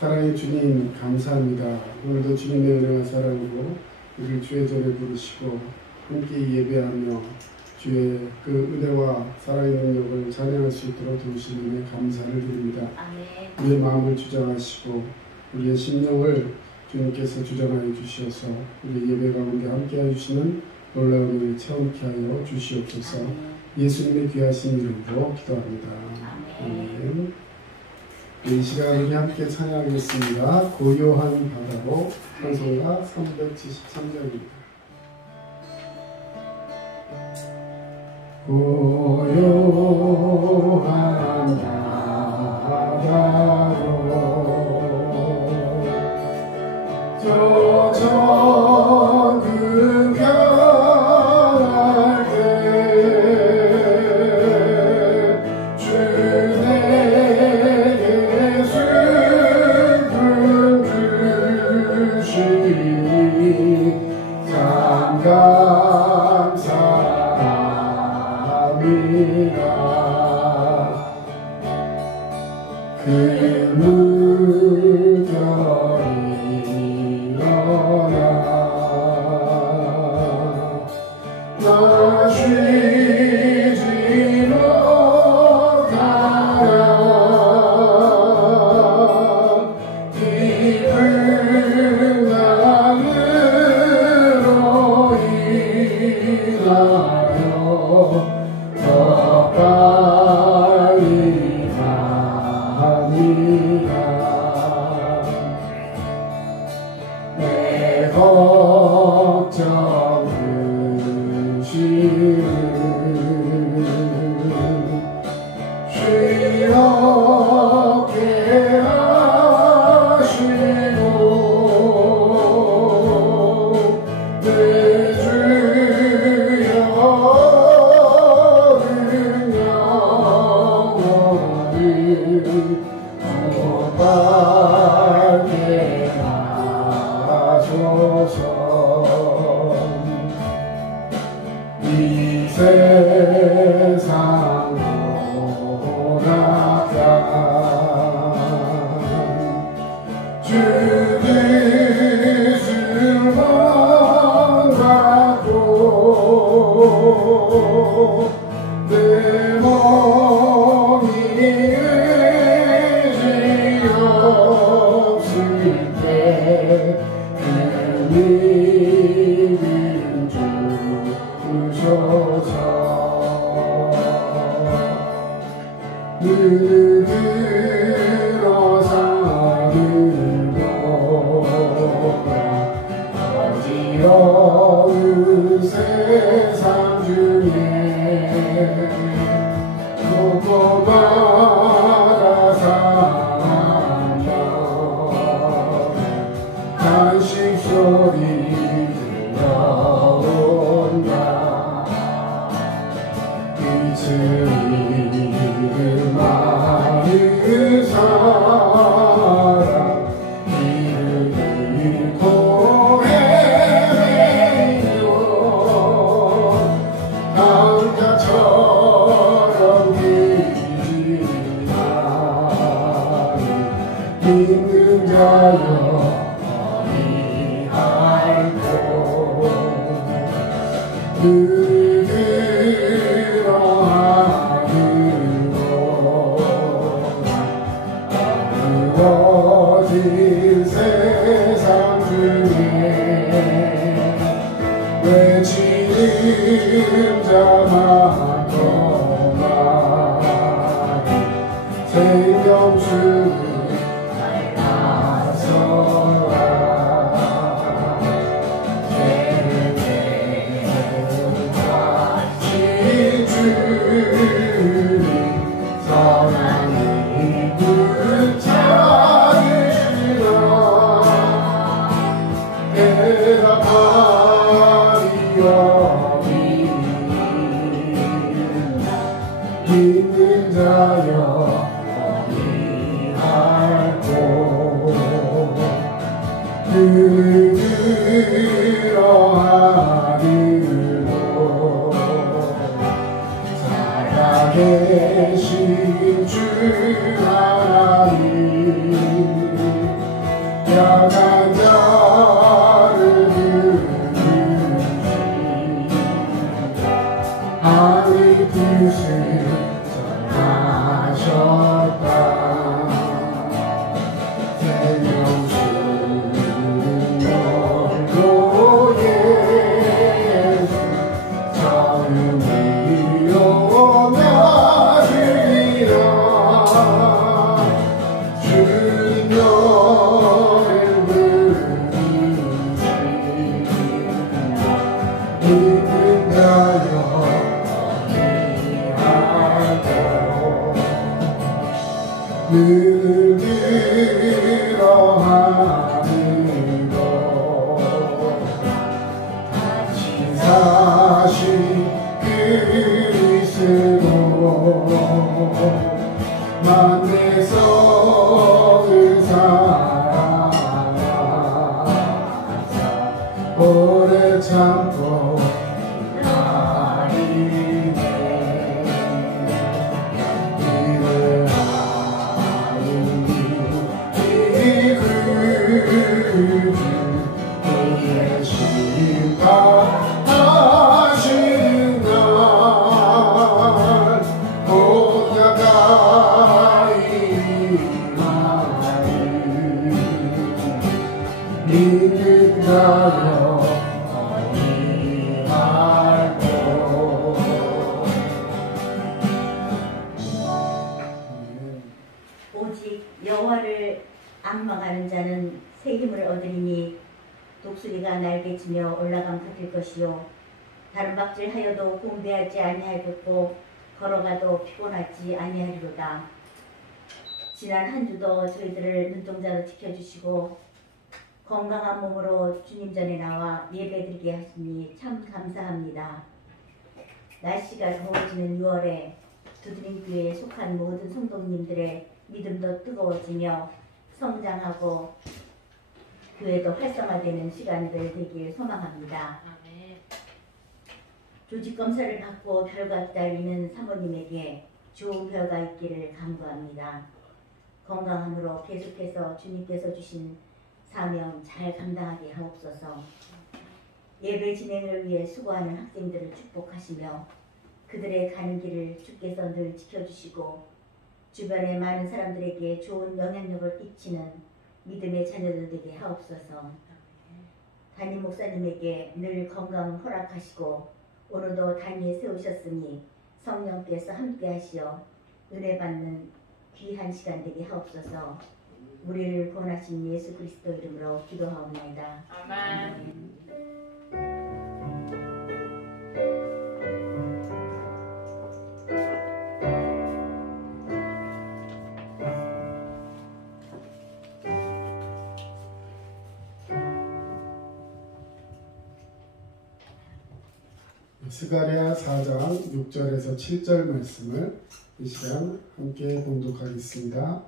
사랑의 주님 감사합니다. 오늘도 주님의 은혜와 사랑으로 우리를 주의 전에 부르시고 함께 예배하며 주의 그 은혜와 사랑의 능력을 찬양할 수 있도록 도우시는 감사를 드립니다. 아멘. 우리의 마음을 주장하시고 우리의 심령을 주님께서 주장하여 주시어서 우리 예배 가운데 함께 해주시는 놀라운 은혜를 체험케 하여 주시옵소서. 아멘. 예수님의 귀하신 이름으로 기도합니다. 아멘. 이 시간 우리 함께 찬양하겠습니다. 고요한 바다로 찬송가 373장입니다. 고요한 바다로 저 적은 변할 때 주 내게 슬픔 주시니 참 감사합니다. 그 물결이 일어나 나 쉬지 못하여 깊은 강으로 인하여 더 빨리 갑니다. 내 걱정 근심을 쉬었게 하시고 내 주여 더 밝게 하소서. 이 세상 고락한 주 뜻을만 갖고 내 몸이 의지 없을 때 그 믿음 주소서. 눈을 어사르고 어지러운 세상 중에 고고마다 사랑하며 간식 소리 들려온다. 이름 많은 사람 이름 잃고 헤매며 강가처럼 기지나니 믿는 자여 어리할고 어두워진 세상 중에 외치는 자만 많이 생명수를 나서라. 죄를 대하신 주님 선한 이분 찾으시라. 대답하리여 믿는 자여 어리할고 그러하리로 살아계신 주 하나님 약한 자를 아의 뜻을 전하셨다. 오래 참고 기다리네. 이를 하니 이의 심판하시는 날 곧 가까이 믿는다여 오직 여호와를 앙망하는 자는 새 힘을 얻으리니 독수리가 날개치며 올라감 같을 것이요 다른 박질하여도 공배하지 아니하겠고 걸어가도 피곤하지 아니하리로다. 지난 한 주도 저희들을 눈동자로 지켜주시고 건강한 몸으로 주님 전에 나와 예배드리게 하시니 참 감사합니다. 날씨가 더워지는 6월에 두드림교회에 속한 모든 성도님들의 믿음도 뜨거워지며 성장하고 교회도 활성화되는 시간들 되길 소망합니다. 조직검사를 받고 결과 기다리는 사모님에게 좋은 결과 있기를 간구합니다. 건강함으로 계속해서 주님께서 주신 사명 잘 감당하게 하옵소서. 예배 진행을 위해 수고하는 학생들을 축복하시며 그들의 가는 길을 주께서 늘 지켜주시고 주변의 많은 사람들에게 좋은 영향력을 끼치는 믿음의 자녀들 되게 하옵소서. 담임 목사님에게 늘 건강 허락하시고 오늘도 단위에 세우셨으니 성령께서 함께하시어 은혜 받는 귀한 시간 되게 하옵소서. 우리를 구원하신 예수 그리스도 이름으로 기도하옵나이다. 아멘. 스가랴 4장 6절에서 7절 말씀을 이 시간 함께 봉독하겠습니다.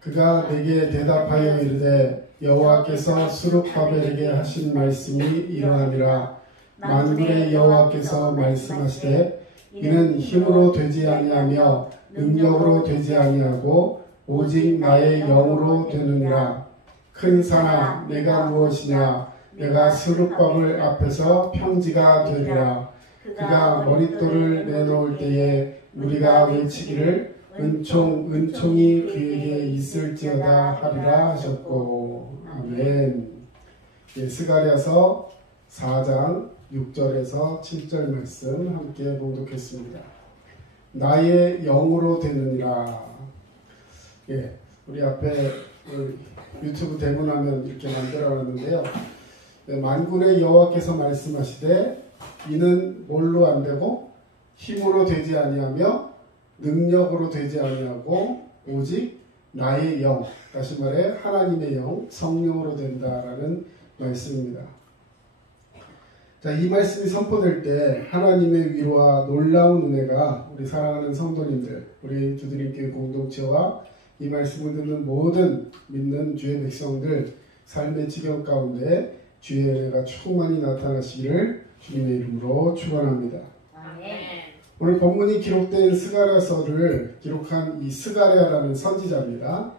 그가 내게 대답하여 이르되 여호와께서 스룹바벨에게 하신 말씀이 이러하니라. 만군의 여호와께서 말씀하시되 이는 힘으로 되지 아니하며 능력으로 되지 아니하고 오직 나의 영으로 되느니라. 큰 산아 내가 무엇이냐. 내가 스룹바벨 앞에서 평지가 되리라. 그가 머릿돌을 내놓을 때에 우리가 외치기를 은총이 그에게 있을지어다 하리라 하셨고. 아멘. 예, 스가랴서 4장 6절에서 7절 말씀 함께 봉독했습니다. 나의 영으로 되느니라. 예, 우리 앞에 유튜브 대문화면 이렇게 만들어놨는데요. 네, 만군의 여호와께서 말씀하시되 이는 뭘로 안 되고 힘으로 되지 아니하며 능력으로 되지 아니하고 오직 나의 영, 다시 말해 하나님의 영, 성령으로 된다라는 말씀입니다. 자, 이 말씀이 선포될 때 하나님의 위로와 놀라운 은혜가 우리 사랑하는 성도님들, 우리 두드림교회 공동체와 이 말씀을 듣는 모든 믿는 주의 백성들 삶의 지경 가운데 주의 은혜가 충만히 나타나시기를 주님의 이름으로 축원합니다. 오늘 본문이 기록된 스가랴서를 기록한 이 스가랴라는 선지자입니다.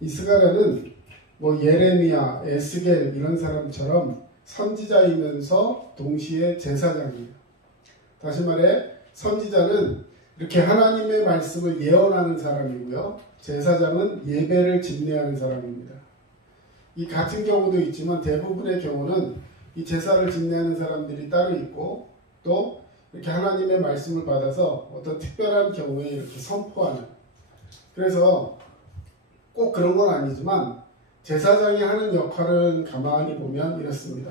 이 스가랴는 뭐 예레미야, 에스겔 이런 사람처럼 선지자이면서 동시에 제사장이에요. 다시 말해 선지자는 이렇게 하나님의 말씀을 예언하는 사람이고요. 제사장은 예배를 집례하는 사람입니다. 이 같은 경우도 있지만 대부분의 경우는 이 제사를 집례하는 사람들이 따로 있고 또 이렇게 하나님의 말씀을 받아서 어떤 특별한 경우에 이렇게 선포하는, 그래서 꼭 그런 건 아니지만 제사장이 하는 역할은 가만히 보면 이렇습니다.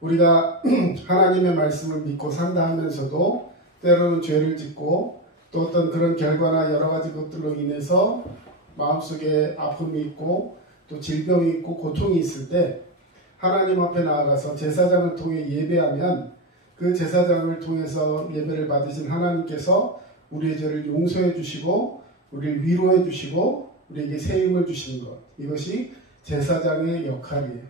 우리가 하나님의 말씀을 믿고 산다 하면서도 때로는 죄를 짓고 또 어떤 그런 결과나 여러 가지 것들로 인해서 마음속에 아픔이 있고 또 질병이 있고 고통이 있을 때 하나님 앞에 나아가서 제사장을 통해 예배하면 그 제사장을 통해서 예배를 받으신 하나님께서 우리의 죄를 용서해 주시고 우리를 위로해 주시고 우리에게 새 힘을 주시는 것, 이것이 제사장의 역할이에요.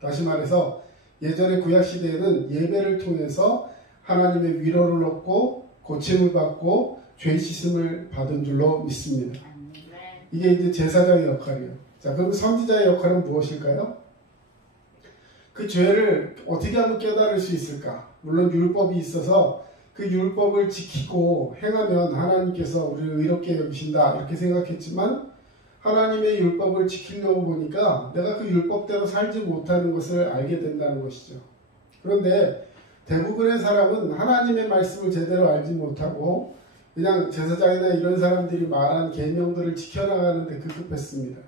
다시 말해서 예전의 구약시대에는 예배를 통해서 하나님의 위로를 얻고 고침을 받고 죄 씻음을 받은 줄로 믿습니다. 이게 이제 제사장의 역할이에요. 자, 그럼 선지자의 역할은 무엇일까요? 그 죄를 어떻게 하면 깨달을 수 있을까? 물론 율법이 있어서 그 율법을 지키고 행하면 하나님께서 우리를 의롭게 여기신다 이렇게 생각했지만 하나님의 율법을 지키려고 보니까 내가 그 율법대로 살지 못하는 것을 알게 된다는 것이죠. 그런데 대부분의 사람은 하나님의 말씀을 제대로 알지 못하고 그냥 제사장이나 이런 사람들이 말한 계명들을 지켜나가는 데 급급했습니다.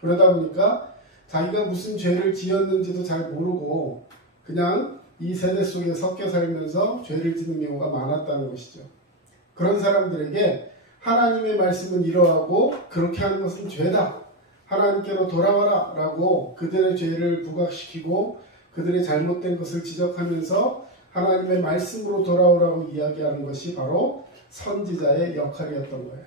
그러다 보니까 자기가 무슨 죄를 지었는지도 잘 모르고 그냥 이 세대 속에 섞여 살면서 죄를 짓는 경우가 많았다는 것이죠. 그런 사람들에게 하나님의 말씀은 이러하고 그렇게 하는 것은 죄다, 하나님께로 돌아와라 라고 그들의 죄를 부각시키고 그들의 잘못된 것을 지적하면서 하나님의 말씀으로 돌아오라고 이야기하는 것이 바로 선지자의 역할이었던 거예요.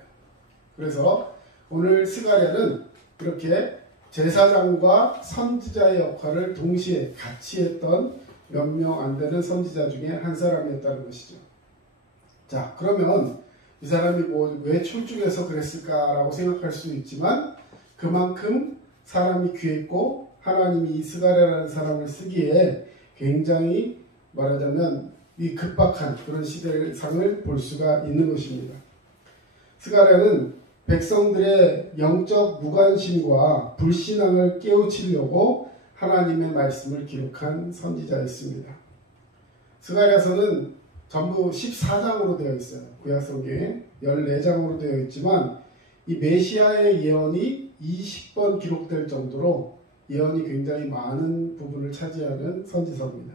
그래서 오늘 스가랴는 이렇게 제사장과 선지자의 역할을 동시에 같이 했던 몇 명 안 되는 선지자 중에 한 사람이었다는 것이죠. 자, 그러면 이 사람이 왜 출중해서 그랬을까라고 생각할 수도 있지만 그만큼 사람이 귀했고 하나님이 이 스가랴라는 사람을 쓰기에 굉장히 말하자면 이 급박한 그런 시대상을 볼 수가 있는 것입니다. 스가랴는 백성들의 영적 무관심과 불신앙을 깨우치려고 하나님의 말씀을 기록한 선지자였습니다. 스가랴서는 전부 14장으로 되어 있어요. 구약성경에 14장으로 되어 있지만 이 메시아의 예언이 20번 기록될 정도로 예언이 굉장히 많은 부분을 차지하는 선지서입니다.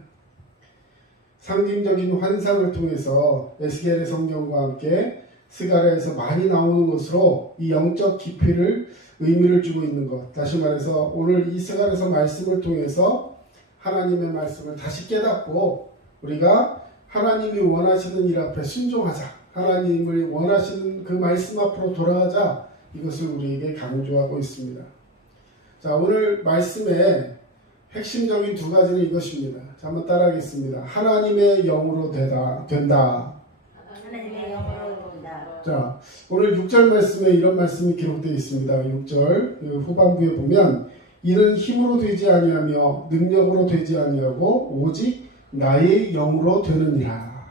상징적인 환상을 통해서 에스겔의 성경과 함께 스가랴에서 많이 나오는 것으로 이 영적 깊이를 의미를 주고 있는 것. 다시 말해서 오늘 이 스가랴서 말씀을 통해서 하나님의 말씀을 다시 깨닫고 우리가 하나님이 원하시는 일 앞에 순종하자, 하나님을 원하시는 그 말씀 앞으로 돌아가자, 이것을 우리에게 강조하고 있습니다. 자, 오늘 말씀의 핵심적인 두 가지는 이것입니다. 자, 한번 따라하겠습니다. 하나님의 영으로 된다. 하나님의 영으로 된다. 자, 오늘 6절 말씀에 이런 말씀이 기록되어 있습니다. 6절 그 후반부에 보면 이는 힘으로 되지 아니하며 능력으로 되지 아니하고 오직 나의 영으로 되느니라.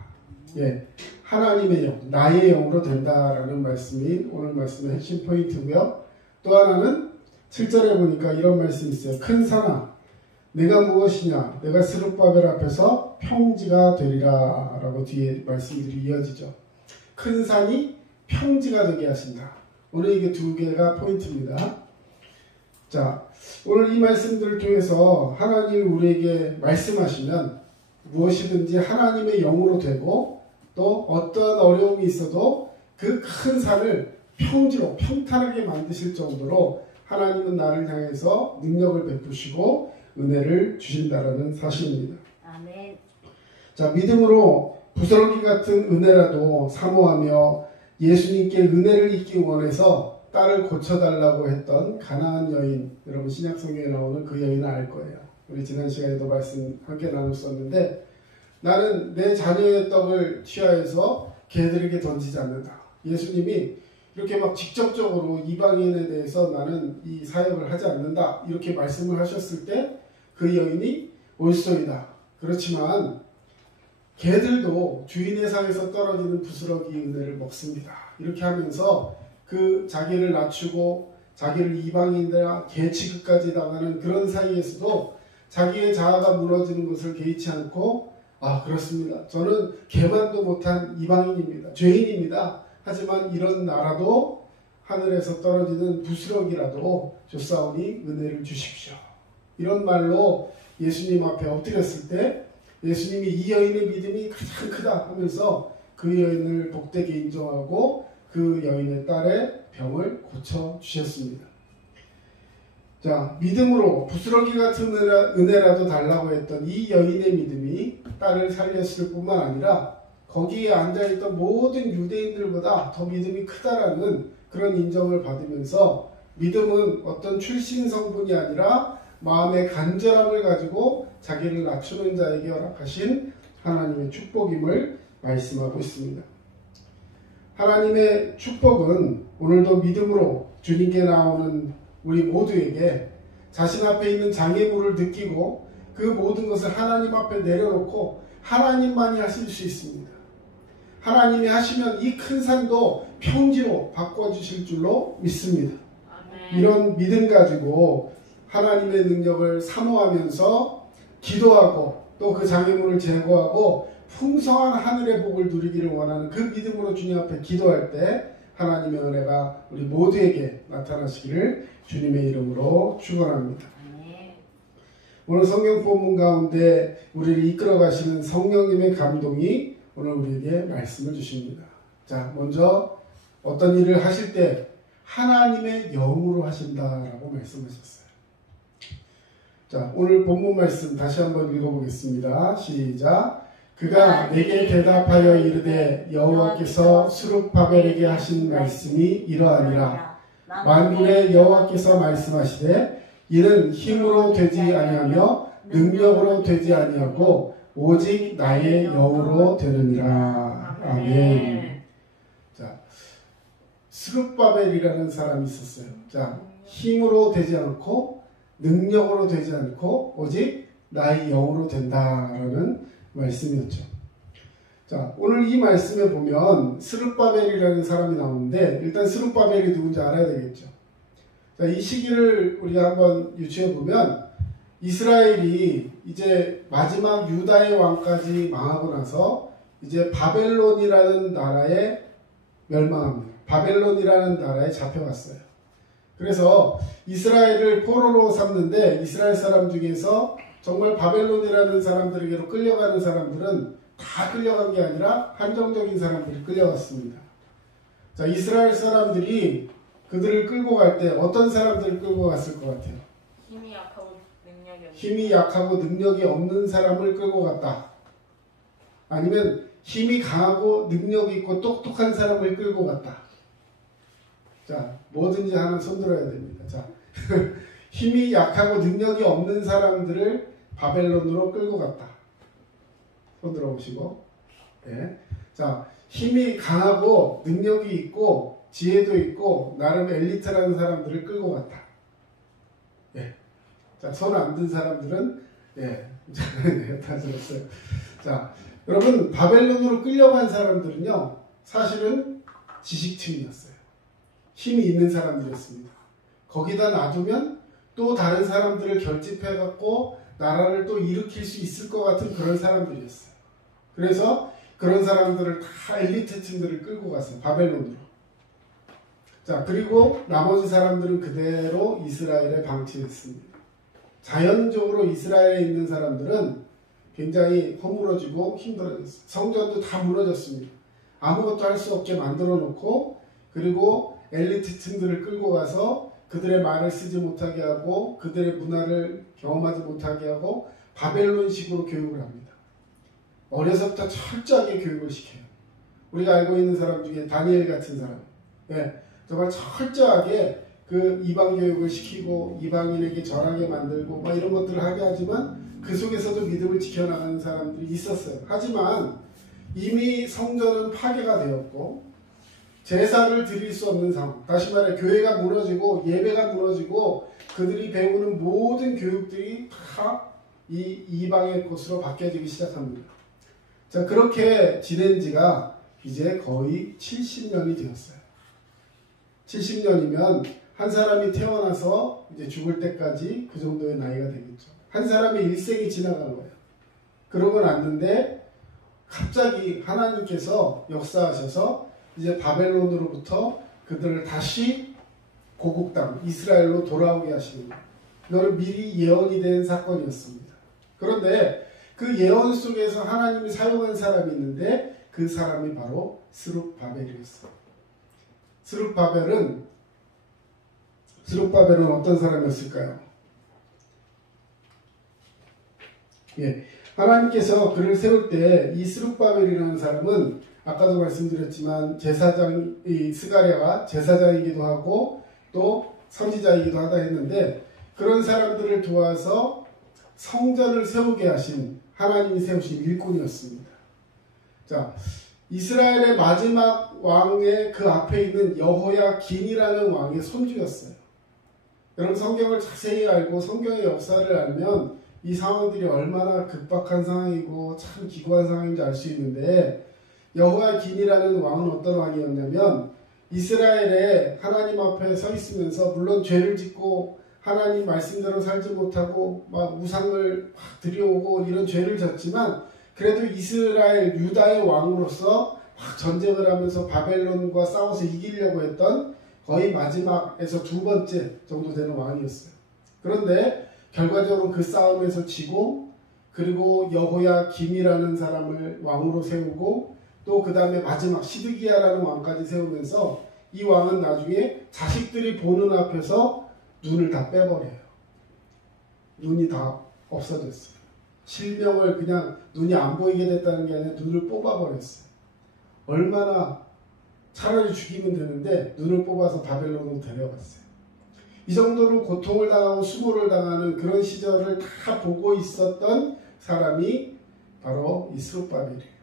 예, 하나님의 영, 나의 영으로 된다라는 말씀이 오늘 말씀의 핵심 포인트고요. 또 하나는 7절에 보니까 이런 말씀이 있어요. 큰 산아, 내가 무엇이냐? 내가 스룹바벨 앞에서 평지가 되리라 라고 뒤에 말씀들이 이어지죠. 큰 산이 평지가 되게 하신다. 오늘 이게 두 개가 포인트입니다. 자, 오늘 이 말씀들을 통해서 하나님이 우리에게 말씀하시면 무엇이든지 하나님의 영으로 되고 또 어떠한 어려움이 있어도 그 큰 산을 평지로 평탄하게 만드실 정도로 하나님은 나를 향해서 능력을 베푸시고 은혜를 주신다라는 사실입니다. 아멘. 자, 믿음으로 부스러기 같은 은혜라도 사모하며 예수님께 은혜를 잊기 원해서 딸을 고쳐달라고 했던 가나안 여인, 여러분 신약성경에 나오는 그 여인을 알 거예요. 우리 지난 시간에도 말씀 함께 나눴었는데 나는 내 자녀의 떡을 취하여서 개들에게 던지지 않는다. 예수님이 이렇게 막 직접적으로 이방인에 대해서 나는 이 사역을 하지 않는다 이렇게 말씀을 하셨을 때 그 여인이 올소이다. 그렇지만 개들도 주인의 상에서 떨어지는 부스러기 은혜를 먹습니다. 이렇게 하면서 그 자기를 낮추고 자기를 이방인이나 개 취급까지 당하는 그런 사이에서도 자기의 자아가 무너지는 것을 개의치 않고 아 그렇습니다. 저는 개만도 못한 이방인입니다. 죄인입니다. 하지만 이런 나라도 하늘에서 떨어지는 부스러기라도 조사오니 은혜를 주십시오. 이런 말로 예수님 앞에 엎드렸을 때 예수님이 이 여인의 믿음이 가장 크다 하면서 그 여인을 복되게 인정하고 그 여인의 딸의 병을 고쳐주셨습니다. 자, 믿음으로 부스러기 같은 은혜라도 달라고 했던 이 여인의 믿음이 딸을 살렸을 뿐만 아니라 거기에 앉아있던 모든 유대인들보다 더 믿음이 크다라는 그런 인정을 받으면서 믿음은 어떤 출신 성분이 아니라 마음의 간절함을 가지고 자기를 낮추는 자에게 허락하신 하나님의 축복임을 말씀하고 있습니다. 하나님의 축복은 오늘도 믿음으로 주님께 나오는 우리 모두에게 자신 앞에 있는 장애물을 느끼고 그 모든 것을 하나님 앞에 내려놓고 하나님만이 하실 수 있습니다. 하나님이 하시면 이 큰 산도 평지로 바꿔주실 줄로 믿습니다. 아멘. 이런 믿음 가지고 하나님의 능력을 사모하면서 기도하고 또 그 장애물을 제거하고 풍성한 하늘의 복을 누리기를 원하는 그 믿음으로 주님 앞에 기도할 때 하나님의 은혜가 우리 모두에게 나타나시기를 주님의 이름으로 축원합니다. 오늘 성경 본문 가운데 우리를 이끌어 가시는 성령님의 감동이 오늘 우리에게 말씀을 주십니다. 자, 먼저 어떤 일을 하실 때 하나님의 영으로 하신다라고 말씀하셨어요. 자, 오늘 본문 말씀 다시 한번 읽어보겠습니다. 시작. 그가 내게 대답하여 이르되 여호와께서 스룹바벨에게 하신 말씀이 이러하니라. 만군의 여호와께서 말씀하시되 이는 힘으로 되지 아니하며 능력으로 되지 아니하고 오직 나의 영으로 되느니라. 아멘. 자, 스룹바벨이라는 사람이 있었어요. 자, 힘으로 되지 않고 능력으로 되지 않고 오직 나의 영으로 된다라는 말씀이었죠. 자, 오늘 이 말씀에 보면 스룹바벨이라는 사람이 나오는데 일단 스룹바벨이 누군지 알아야 되겠죠. 자, 이 시기를 우리가 한번 유추해 보면 이스라엘이 이제 마지막 유다의 왕까지 망하고 나서 이제 바벨론이라는 나라에 멸망합니다. 바벨론이라는 나라에 잡혀갔어요. 그래서 이스라엘을 포로로 삼는데 이스라엘 사람 중에서 정말 바벨론이라는 사람들에게로 끌려가는 사람들은 다 끌려간 게 아니라 한정적인 사람들이 끌려갔습니다. 자, 이스라엘 사람들이 그들을 끌고 갈 때 어떤 사람들을 끌고 갔을 것 같아요? 힘이 약하고 능력이 없는 사람을 끌고 갔다. 아니면 힘이 강하고 능력이 있고 똑똑한 사람을 끌고 갔다. 자, 뭐든지 하나 손들어야 됩니다. 자, 힘이 약하고 능력이 없는 사람들을 바벨론으로 끌고 갔다. 손들어 보시고. 네. 자, 힘이 강하고 능력이 있고 지혜도 있고 나름 엘리트라는 사람들을 끌고 갔다. 예. 자, 손 안 든 사람들은 예. 다 들었어요. 자, 여러분 바벨론으로 끌려간 사람들은요 사실은 지식층이었어요. 힘이 있는 사람들이었습니다. 거기다 놔두면 또 다른 사람들을 결집해갖고 나라를 또 일으킬 수 있을 것 같은 그런 사람들이었어요. 그래서 그런 사람들을 다 엘리트층들을 끌고 갔어요. 바벨론으로. 자, 그리고 나머지 사람들은 그대로 이스라엘에 방치했습니다. 자연적으로 이스라엘에 있는 사람들은 굉장히 허물어지고 힘들어졌어요. 성전도 다 무너졌습니다. 아무것도 할 수 없게 만들어 놓고 그리고 엘리트층들을 끌고 가서 그들의 말을 쓰지 못하게 하고 그들의 문화를 경험하지 못하게 하고 바벨론식으로 교육을 합니다. 어려서부터 철저하게 교육을 시켜요. 우리가 알고 있는 사람 중에 다니엘 같은 사람, 예, 정말 철저하게 그 이방 교육을 시키고 이방인에게 절하게 만들고 막 이런 것들을 하게 하지만 그 속에서도 믿음을 지켜나가는 사람들이 있었어요. 하지만 이미 성전은 파괴가 되었고 제사를 드릴 수 없는 상황. 다시 말해 교회가 무너지고 예배가 무너지고 그들이 배우는 모든 교육들이 다 이 이방의 것으로 바뀌어지기 시작합니다. 자, 그렇게 지낸 지가 이제 거의 70년이 되었어요. 70년이면 한 사람이 태어나서 이제 죽을 때까지 그 정도의 나이가 되겠죠. 한 사람의 일생이 지나간 거예요. 그러고 났는데 갑자기 하나님께서 역사하셔서 이제 바벨론으로부터 그들을 다시 고국 땅 이스라엘로 돌아오게 하시는 거예요. 이거는 미리 예언이 된 사건이었습니다. 그런데 그 예언 속에서 하나님이 사용한 사람이 있는데 그 사람이 바로 스룹바벨이었어요. 스룹바벨은 어떤 사람이었을까요? 예, 하나님께서 그를 세울 때 이 스룹바벨이라는 사람은 아까도 말씀드렸지만 제사장 이 스가랴가 제사장이기도 하고 또 선지자이기도 하다 했는데 그런 사람들을 도와서 성전을 세우게 하신 하나님이 세우신 일꾼이었습니다. 자, 이스라엘의 마지막 왕의 그 앞에 있는 여호야긴이라는 왕의 손주였어요. 여러분 성경을 자세히 알고 성경의 역사를 알면 이 상황들이 얼마나 급박한 상황이고 참 기구한 상황인지 알 수 있는데 여호야긴이라는 왕은 어떤 왕이었냐면 이스라엘에 하나님 앞에 서 있으면서 물론 죄를 짓고 하나님 말씀대로 살지 못하고 막 우상을 막 들여오고 이런 죄를 졌지만 그래도 이스라엘 유다의 왕으로서 막 전쟁을 하면서 바벨론과 싸워서 이기려고 했던 거의 마지막에서 두 번째 정도 되는 왕이었어요. 그런데 결과적으로 그 싸움에서 지고 그리고 여호야김이라는 사람을 왕으로 세우고 또 그 다음에 마지막 시드기야라는 왕까지 세우면서 이 왕은 나중에 자식들이 보는 앞에서 눈을 다 빼버려요. 눈이 다 없어졌어요. 실명을 그냥 눈이 안 보이게 됐다는 게 아니라 눈을 뽑아버렸어요. 얼마나 차라리 죽이면 되는데 눈을 뽑아서 바벨론으로 데려갔어요. 이 정도로 고통을 당하고 수모를 당하는 그런 시절을 다 보고 있었던 사람이 바로 이 스룹바벨이에요.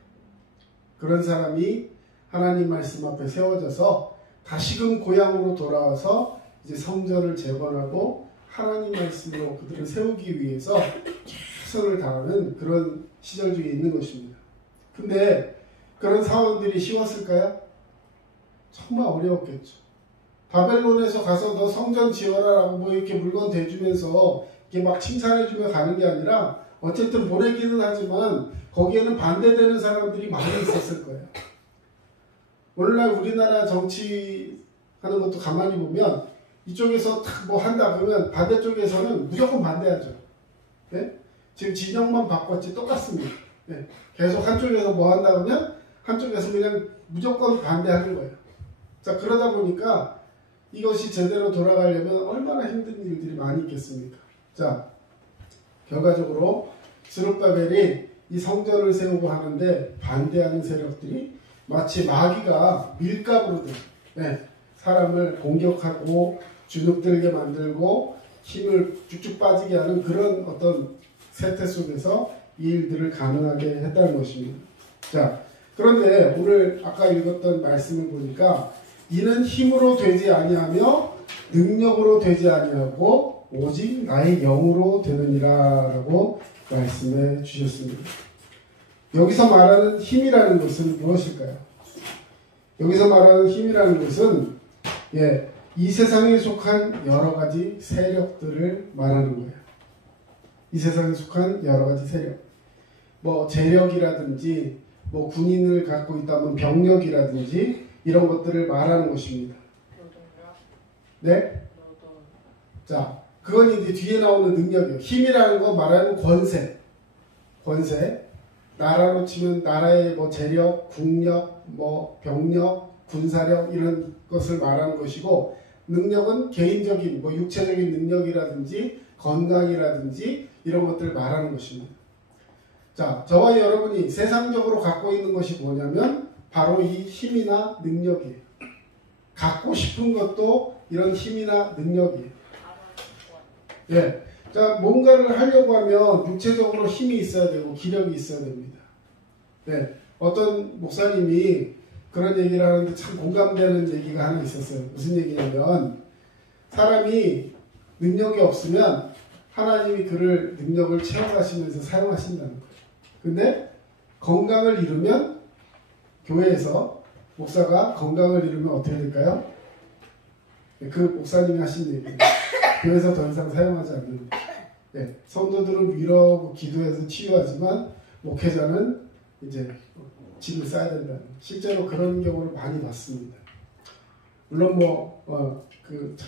그런 사람이 하나님 말씀 앞에 세워져서 다시금 고향으로 돌아와서 이제 성전을 재건하고 하나님 말씀으로 그들을 세우기 위해서 최선을 다하는 그런 시절 중에 있는 것입니다. 근데 그런 상황들이 쉬웠을까요? 정말 어려웠겠죠. 바벨론에서 가서 너 성전 지어라 라고 뭐 이렇게 물건 대주면서 이렇게 막 칭찬해주며 가는 게 아니라 어쨌든 보내기는 하지만 거기에는 반대되는 사람들이 많이 있었을 거예요. 오늘날 우리나라 정치하는 것도 가만히 보면 이쪽에서 뭐 한다 그러면 반대쪽에서는 무조건 반대하죠. 네? 지금 진영만 바꿨지 똑같습니다. 네. 계속 한쪽에서 뭐 한다 그러면 한쪽에서 그냥 무조건 반대하는 거예요. 자, 그러다 보니까 이것이 제대로 돌아가려면 얼마나 힘든 일들이 많이 있겠습니까? 자, 결과적으로 스룹바벨이 이 성전을 세우고 하는데 반대하는 세력들이 마치 마귀가 밀가루로 사람을 공격하고 주눅들게 만들고 힘을 쭉쭉 빠지게 하는 그런 어떤 세태 속에서 이 일들을 가능하게 했다는 것입니다. 자, 그런데 오늘 아까 읽었던 말씀을 보니까 이는 힘으로 되지 아니하며 능력으로 되지 아니하고 오직 나의 영으로 되느니라 라고 말씀해 주셨습니다. 여기서 말하는 힘이라는 것은 무엇일까요? 여기서 말하는 힘이라는 것은 이 세상에 속한 여러 가지 세력들을 말하는 거예요. 이 세상에 속한 여러 가지 세력. 뭐 재력이라든지 뭐 군인을 갖고 있다면 병력이라든지 이런 것들을 말하는 것입니다. 네? 자, 그건 이제 뒤에 나오는 능력이에요. 힘이라는 거 말하는 권세. 나라로 치면 나라의 뭐 재력, 국력, 뭐 병력, 군사력 이런 것을 말하는 것이고 능력은 개인적인 뭐 육체적인 능력이라든지 건강이라든지 이런 것들을 말하는 것입니다. 자, 저와 여러분이 세상적으로 갖고 있는 것이 뭐냐면 바로 이 힘이나 능력이에요. 갖고 싶은 것도 이런 힘이나 능력이에요. 예. 자, 뭔가를 하려고 하면 육체적으로 힘이 있어야 되고 기력이 있어야 됩니다. 네. 어떤 목사님이 그런 얘기를 하는데 참 공감되는 얘기가 하나 있었어요. 무슨 얘기냐면 사람이 능력이 없으면 하나님이 그를 능력을 채워가시면서 사용하신다는 거예요. 근데 건강을 잃으면 교회에서 목사가 건강을 잃으면 어떻게 될까요? 그 목사님이 하신 얘기예요. 교회에서 더 이상 사용하지 않는 거예요. 네, 성도들은 위로하고 기도해서 치유하지만 목회자는 이제 짐을 싸야 된다는, 실제로 그런 경우를 많이 봤습니다. 물론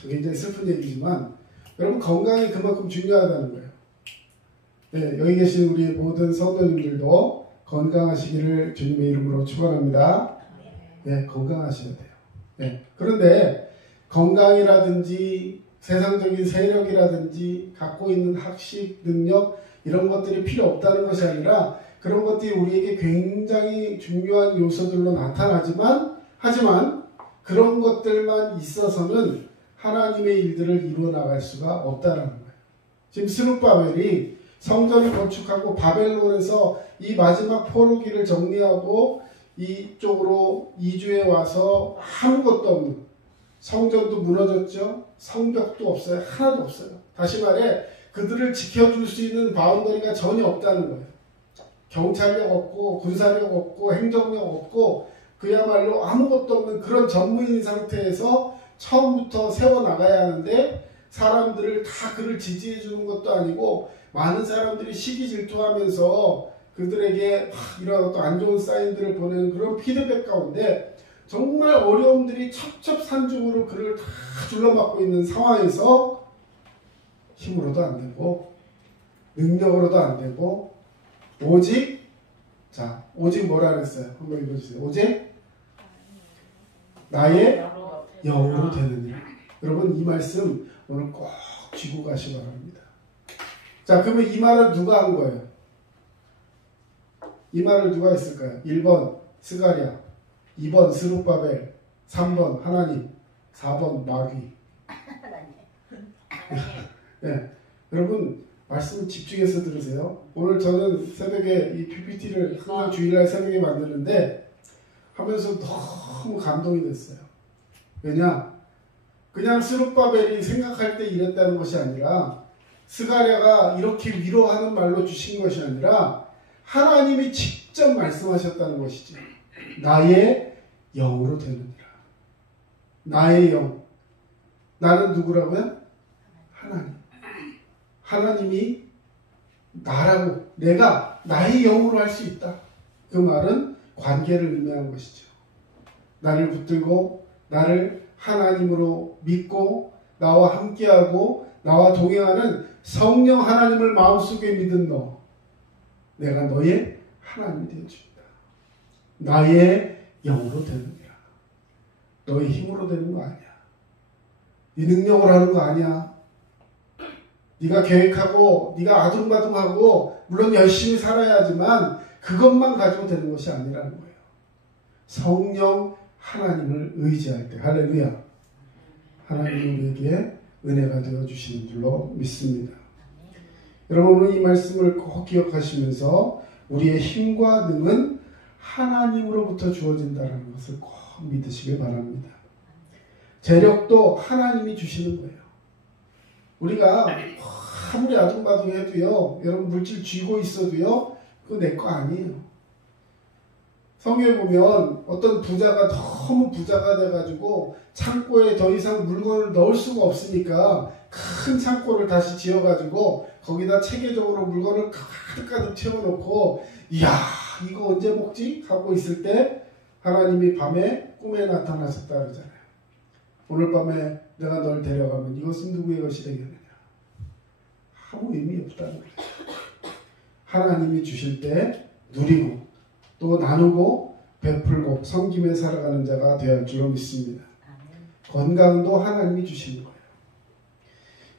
굉장히 슬픈 얘기지만 여러분 건강이 그만큼 중요하다는 거예요. 네, 여기 계신 우리 모든 성도님들도 건강하시기를 주님의 이름으로 축원합니다. 네, 건강하셔야 돼요. 네, 그런데 건강이라든지 세상적인 세력이라든지 갖고 있는 학식, 능력 이런 것들이 필요 없다는 것이 아니라 그런 것들이 우리에게 굉장히 중요한 요소들로 나타나지만 하지만 그런 것들만 있어서는 하나님의 일들을 이루어 나갈 수가 없다는 거예요. 지금 스룹바벨이 성전을 건축하고 바벨론에서 이 마지막 포로기를 정리하고 이쪽으로 이주해 와서 아무것도 없는, 성전도 무너졌죠. 성벽도 없어요. 하나도 없어요. 다시 말해 그들을 지켜줄 수 있는 바운더리가 전혀 없다는 거예요. 경찰력 없고 군사력 없고 행정력 없고 그야말로 아무것도 없는 그런 전무인 상태에서 처음부터 세워나가야 하는데 사람들을 다 그를 지지해 주는 것도 아니고 많은 사람들이 시기 질투하면서 그들에게 이런 어떤 안 좋은 사인들을 보내는 그런 피드백 가운데 정말 어려움들이 첩첩산중으로 그를 다 둘러막고 있는 상황에서 힘으로도 안 되고 능력으로도 안 되고 오직 뭐라 그랬어요? 한번 읽어주세요. 오직 나의 영으로 되느니라. 여러분 이 말씀 오늘 꼭 쥐고 가시기 바랍니다. 자, 그러면 이 말은 누가 한 거예요? 이 말을 누가 했을까요? 1번 스가랴, 2번 스룹바벨, 3번 하나님, 4번 마귀. 네, 여러분 말씀을 집중해서 들으세요. 오늘 저는 새벽에 이 PPT를 항상 주일날 새벽에 만드는데 하면서 너무 감동이 됐어요. 왜냐? 그냥 스룹바벨이 생각할 때 이랬다는 것이 아니라 스가랴가 이렇게 위로하는 말로 주신 것이 아니라 하나님이 직접 말씀하셨다는 것이지. 나의 영으로 되느니라. 나의 영. 나는 누구라고요? 하나님. 하나님이 나라고, 내가 나의 영으로 할 수 있다. 그 말은 관계를 의미하는 것이죠. 나를 붙들고 나를 하나님으로 믿고 나와 함께하고 나와 동행하는 성령 하나님을 마음속에 믿은 너, 내가 너의 하나님이 되어준다. 나의 영으로 되느니라. 너의 힘으로 되는 거 아니야. 네 능력으로 하는 거 아니야. 네가 계획하고 네가 아둥바둥하고 물론 열심히 살아야 하지만 그것만 가지고 되는 것이 아니라는 거예요. 성령 하나님을 의지할 때, 할렐루야, 하나님이 우리에게 은혜가 되어주시는 줄로 믿습니다. 여러분은 이 말씀을 꼭 기억하시면서 우리의 힘과 능은 하나님으로부터 주어진다는 것을 꼭 믿으시길 바랍니다. 재력도 하나님이 주시는 거예요. 우리가 아무리 아둥바둥해도요, 여러분 물질 쥐고 있어도요, 그거 내 거 아니에요. 성경에 보면 어떤 부자가 너무 부자가 돼가지고 창고에 더 이상 물건을 넣을 수가 없으니까 큰 창고를 다시 지어가지고 거기다 체계적으로 물건을 가득가득 채워놓고 이야 이거 언제 먹지? 하고 있을 때 하나님이 밤에 꿈에 나타나셨다 그러잖아요. 오늘 밤에 내가 널 데려가면 이것은 누구의 것이 되겠느냐. 아무 의미 없다는 거예요. 하나님이 주실 때 누리고 또 나누고 베풀고 섬김에 살아가는 자가 되어야 할 줄로 믿습니다. 건강도 하나님이 주시는 거예요.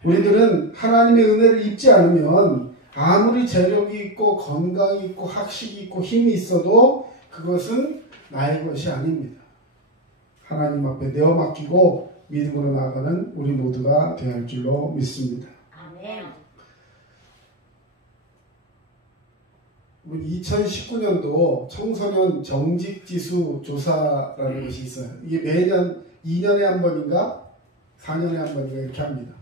우리들은 하나님의 은혜를 입지 않으면 아무리 재력이 있고 건강이 있고 학식이 있고 힘이 있어도 그것은 나의 것이 아닙니다. 하나님 앞에 내어 맡기고 믿음으로 나아가는 우리 모두가 되어야 할 줄로 믿습니다. 아멘. 2019년도 청소년 정직지수 조사라는 것이 있어요. 이게 매년 2년에 한 번인가 4년에 한 번인가 이렇게 합니다.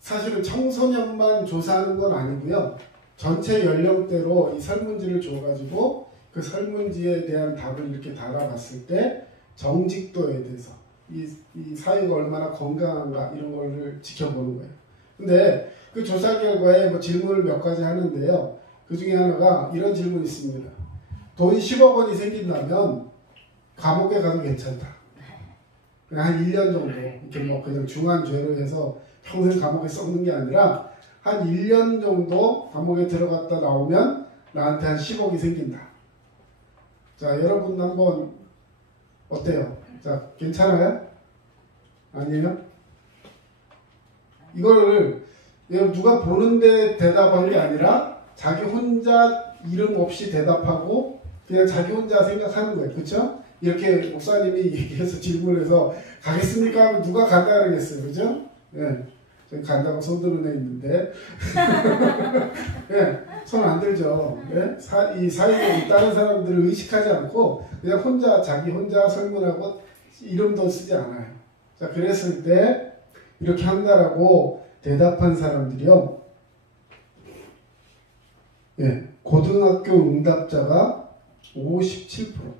사실은 청소년만 조사하는 건 아니고요. 전체 연령대로 이 설문지를 줘가지고 그 설문지에 대한 답을 이렇게 달아봤을 때 정직도에 대해서 이 사회가 얼마나 건강한가 이런 거를 지켜보는 거예요. 근데 그 조사 결과에 뭐 질문을 몇 가지 하는데요. 그 중에 하나가 이런 질문이 있습니다. 돈 10억 원이 생긴다면 감옥에 가도 괜찮다. 그냥 한 1년 정도 이렇게 뭐 그냥 중한 죄로 해서 평생 감옥에 썩는 게 아니라 한 1년 정도 감옥에 들어갔다 나오면 나한테 한 10억이 생긴다. 자, 여러분 한번 어때요? 자, 괜찮아요? 아니에요? 이걸 누가 보는데 대답한 게 아니라 자기 혼자 이름 없이 대답하고 그냥 자기 혼자 생각하는 거예요. 그렇죠? 이렇게 목사님이 얘기해서 질문해서 가겠습니까? 하면 누가 간다 그러겠어요. 그죠? 예. 저희 간다고 손 드는 애 있는데 예, 손 안 들죠. 예? 이 사이에 다른 사람들을 의식하지 않고 그냥 혼자 자기 혼자 설문하고 이름도 쓰지 않아요. 자, 그랬을 때 이렇게 한다라고 대답한 사람들이요. 예, 고등학교 응답자가 57%.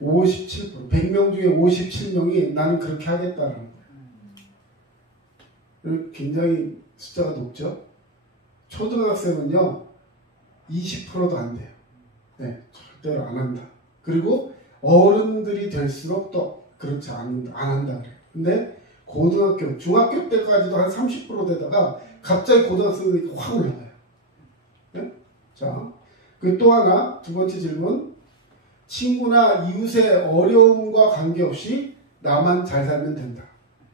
100명 중에 57명이 나는 그렇게 하겠다는 거예요. 굉장히 숫자가 높죠. 초등학생은요 20%도 안 돼요. 네, 절대로 안 한다. 그리고 어른들이 될수록 또 그렇지 안 한다 그래요. 근데 고등학교, 중학교 때까지도 한 30% 되다가 갑자기 고등학생들이 확 올라가요. 네? 자, 그 또 하나 두 번째 질문. 친구나 이웃의 어려움과 관계없이 나만 잘 살면 된다.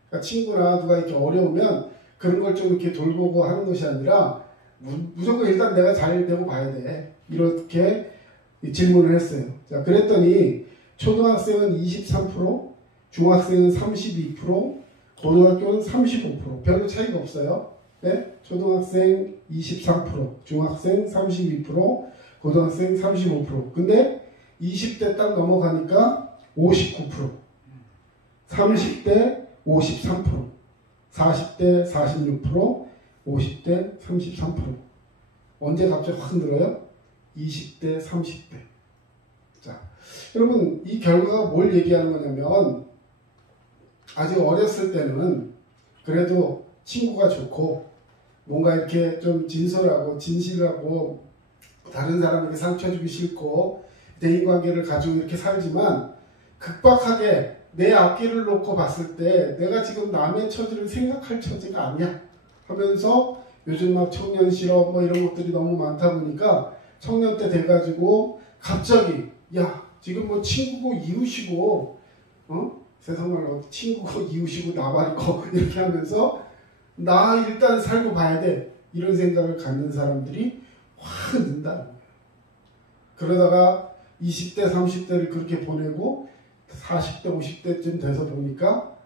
그러니까 친구나 누가 이렇게 어려우면 그런 걸 좀 이렇게 돌보고 하는 것이 아니라 무조건 일단 내가 잘 되고 봐야 돼. 이렇게 질문을 했어요. 자, 그랬더니 초등학생은 23%, 중학생은 32%, 고등학교는 35%. 별로 차이가 없어요. 네? 초등학생 23%, 중학생 32%, 고등학생 35%. 근데 20대 딱 넘어가니까 59%, 30대 53%, 40대 46%, 50대 33%. 언제 갑자기 확 늘어요? 20대, 30대. 자, 여러분 이 결과가 뭘 얘기하는 거냐면 아직 어렸을 때는 그래도 친구가 좋고 뭔가 이렇게 좀 진솔하고 진실하고 다른 사람에게 상처 주기 싫고 대인관계를 가지고 이렇게 살지만 급박하게 내 앞길을 놓고 봤을 때 내가 지금 남의 처지를 생각할 처지가 아니야 하면서 요즘 막 청년 실업 뭐 이런 것들이 너무 많다 보니까 청년 때 돼가지고 갑자기 야 지금 뭐 친구고 이웃이고 세상말로 친구고 이웃이고 나발이고 이렇게 하면서 나 일단 살고 봐야 돼 이런 생각을 갖는 사람들이 확 는다는 거예요. 그러다가 20대 30대를 그렇게 보내고 40대 50대쯤 돼서 보니까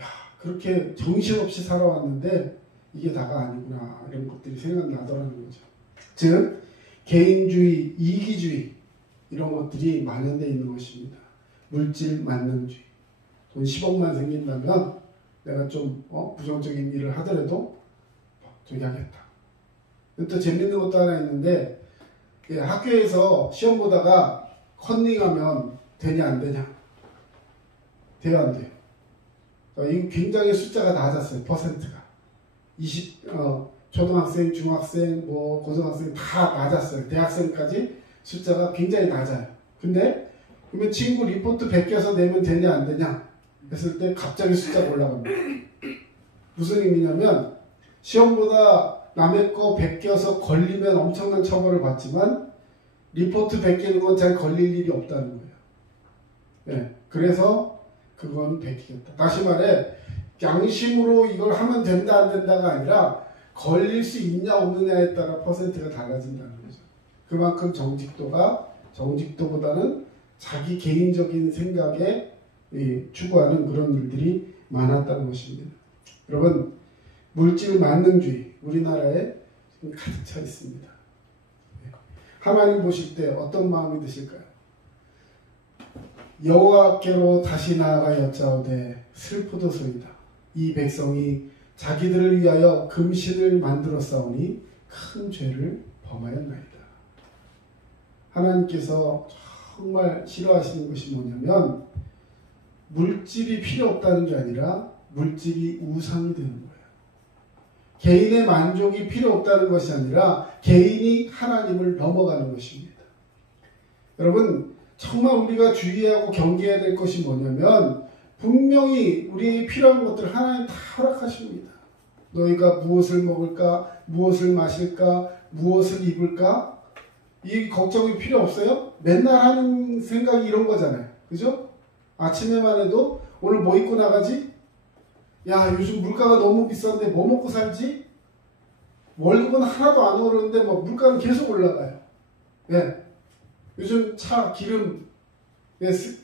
야 그렇게 정신없이 살아왔는데 이게 다가 아니구나 이런 것들이 생각나더라는 거죠. 즉 개인주의, 이기주의 이런 것들이 만연되어 있는 것입니다. 물질 만능주의. 돈 10억만 생긴다면 내가 좀 부정적인 일을 하더라도 저기 하겠다. 또 재밌는 것도 하나 있는데 학교에서 시험 보다가 컨닝하면 되냐 안 되냐? 돼요 안 돼요? 이거 굉장히 숫자가 낮았어요. 퍼센트가. 초등학생, 중학생, 뭐 고등학생 다 낮았어요. 대학생까지 숫자가 굉장히 낮아요. 근데 그러면 친구 리포트 베껴서 내면 되냐 안 되냐? 했을 때 갑자기 숫자가 올라갑니다. 무슨 의미냐면 시험보다 남의 거 베껴서 걸리면 엄청난 처벌을 받지만 리포트 베끼는 건 잘 걸릴 일이 없다는 거예요. 네, 그래서 그건 베끼겠다. 다시 말해 양심으로 이걸 하면 된다 안 된다가 아니라 걸릴 수 있냐 없느냐에 따라 퍼센트가 달라진다는 거죠. 그만큼 정직도보다는 자기 개인적인 생각에 추구하는 그런 일들이 많았다는 것입니다. 여러분 물질 만능주의 우리나라에 가득 차 있습니다. 하나님 보실 때 어떤 마음이 드실까요? 여호와께로 다시 나아가 여짜오되 슬프도소이다. 이 백성이 자기들을 위하여 금신을 만들어 싸우니 큰 죄를 범하였나이다. 하나님께서 정말 싫어하시는 것이 뭐냐면 물질이 필요 없다는 게 아니라 물질이 우상이 되는 거예요. 개인의 만족이 필요 없다는 것이 아니라 개인이 하나님을 넘어가는 것입니다. 여러분, 정말 우리가 주의하고 경계해야 될 것이 뭐냐면 분명히 우리에게 필요한 것들 하나님 다 허락하십니다. 너희가 무엇을 먹을까, 무엇을 마실까, 무엇을 입을까? 이 걱정이 필요 없어요? 맨날 하는 생각이 이런 거잖아요. 그죠? 아침에만 해도 오늘 뭐 입고 나가지? 야, 요즘 물가가 너무 비싼데 뭐 먹고 살지? 월급은 하나도 안 오르는데 뭐 물가는 계속 올라가요. 예. 요즘 차 기름,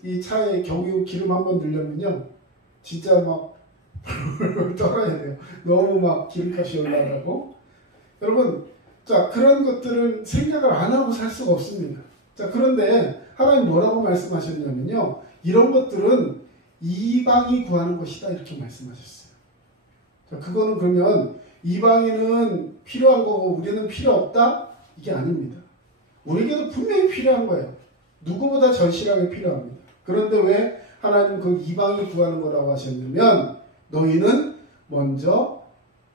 이 차에 경유 기름 한번 넣으려면요, 진짜 막 떨어야 돼요. 너무 막 기름값이 올라가고. 여러분, 자, 그런 것들은 생각을 안 하고 살 수가 없습니다. 자, 그런데 하나님 뭐라고 말씀하셨냐면요, 이런 것들은 이방이 구하는 것이다, 이렇게 말씀하셨어요. 자, 그거는 그러면 이방인은 필요한 거고 우리는 필요 없다? 이게 아닙니다. 우리에게도 분명히 필요한 거예요. 누구보다 절실하게 필요합니다. 그런데 왜 하나님 그 이방이 구하는 거라고 하셨냐면 너희는 먼저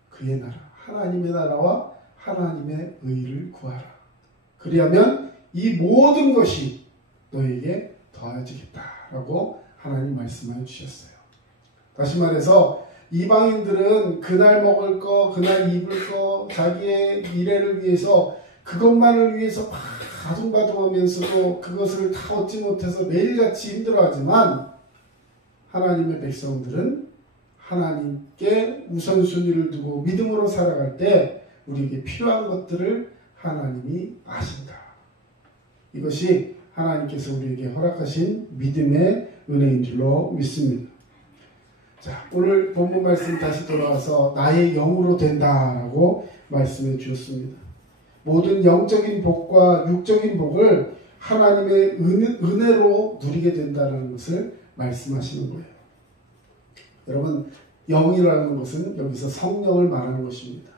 그의 나라, 하나님의 나라와 하나님의 의를 구하라. 그리하면 이 모든 것이 너에게 더해지겠다라고 하나님 말씀하여 주셨어요. 다시 말해서 이방인들은 그날 먹을 거, 그날 입을 거, 자기의 미래를 위해서 그것만을 위해서 막 아둥바둥하면서도 그것을 다 얻지 못해서 매일같이 힘들어하지만 하나님의 백성들은 하나님께 우선순위를 두고 믿음으로 살아갈 때 우리에게 필요한 것들을 하나님이 아신다. 이것이 하나님께서 우리에게 허락하신 믿음의 은혜인 줄로 믿습니다. 자, 오늘 본문 말씀 다시 돌아와서 나의 영으로 된다라고 말씀해 주셨습니다. 모든 영적인 복과 육적인 복을 하나님의 은혜로 누리게 된다는 것을 말씀하시는 거예요. 여러분, 영이라는 것은 여기서 성령을 말하는 것입니다.